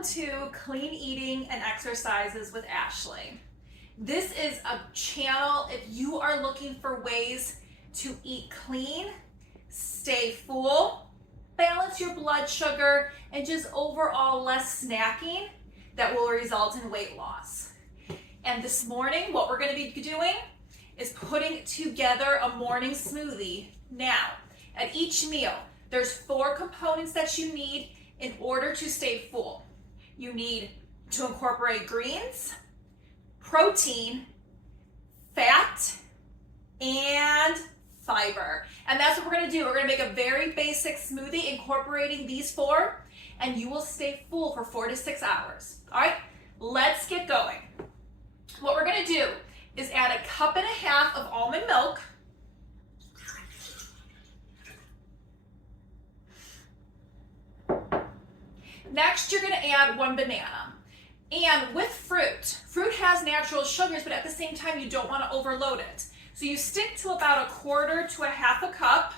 Welcome to Clean Eating and Exercises with Ashley. This is a channel if you are looking for ways to eat clean, stay full, balance your blood sugar, and just overall less snacking that will result in weight loss. And this morning, what we're going to be doing is putting together a morning smoothie. Now, at each meal, there's 4 components that you need in order to stay full. You need to incorporate greens, protein, fat, and fiber. And that's what we're gonna do. We're gonna make a very basic smoothie incorporating these 4, and you will stay full for 4 to 6 hours. All right, let's get going. What we're gonna do is add 1.5 cups of almond milk, next, you're going to add 1 banana. And with fruit has natural sugars, but at the same time, you don't want to overload it. So you stick to about 1/4 to 1/2 cup.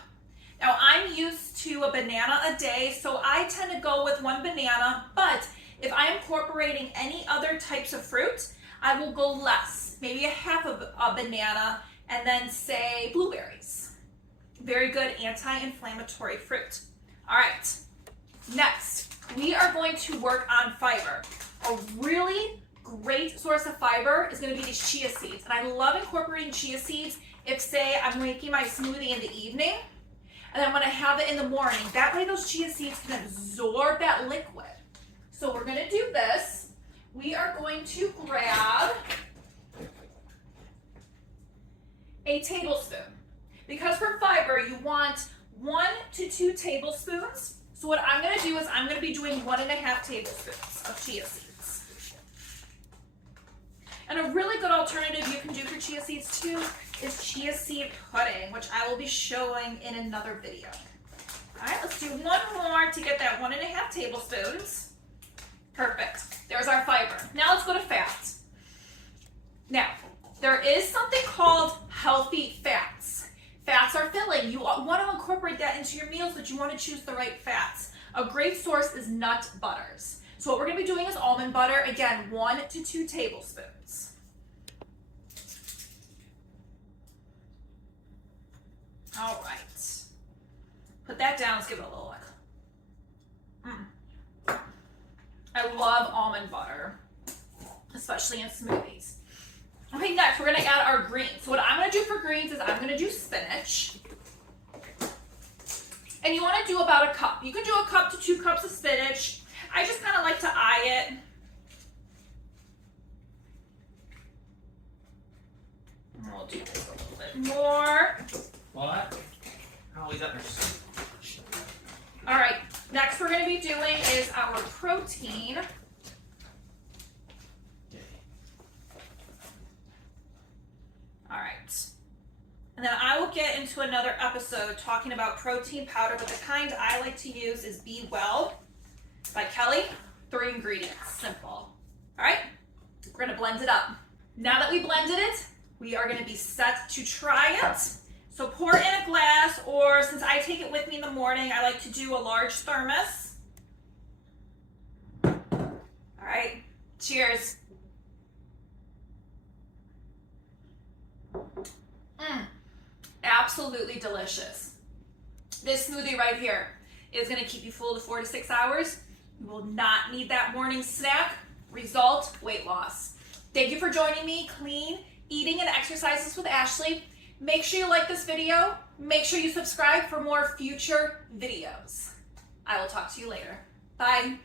Now, I'm used to a banana a day, so I tend to go with 1 banana. But if I'm incorporating any other types of fruit, I will go less, maybe 1/2 of a banana, and then say blueberries. Very good anti-inflammatory fruit. All right, next. We are going to work on fiber. A really great source of fiber is going to be these chia seeds. And I love incorporating chia seeds if, say, I'm making my smoothie in the evening and I'm going to have it in the morning. That way those chia seeds can absorb that liquid. So we're going to do this. We are going to grab a tablespoon. Because for fiber, you want 1 to 2 tablespoons. So what I'm going to do is I'm going to be doing 1.5 tablespoons of chia seeds. And a really good alternative you can do for chia seeds too is chia seed pudding, which I will be showing in another video. All right, let's do 1 more to get that 1.5 tablespoons. Perfect. There's our fiber. Now let's go to fat. Now, there is something called healthy fats. Fats are filling. You want to incorporate that into your meals, but you want to choose the right fats. A great source is nut butters. So what we're going to be doing is almond butter. Again, 1 to 2 tablespoons. All right. Put that down. Let's give it a little look. I love almond butter, especially in smoothies. Okay, next we're gonna add our greens. So what I'm gonna do for greens is I'm gonna do spinach. And you wanna do about 1 cup. You can do 1 cup to 2 cups of spinach. I just kinda like to eye it. And we'll do this a little bit more. What? Oh, we got this. All right, next we're gonna be doing is our protein. All right, and then I will get into another episode talking about protein powder, but the kind I like to use is Be Well by Kelly. 3 ingredients, simple. All right, we're gonna blend it up. Now that we blended it, we are gonna be set to try it. So pour it in a glass, or since I take it with me in the morning, I like to do a large thermos. All right, cheers. Absolutely delicious. This smoothie right here is going to keep you full to 4 to 6 hours. You will not need that morning snack. Result, weight loss. Thank you for joining me, Clean Eating and Exercises with Ashley. Make sure you like this video. Make sure you subscribe for more future videos. I will talk to you later. Bye.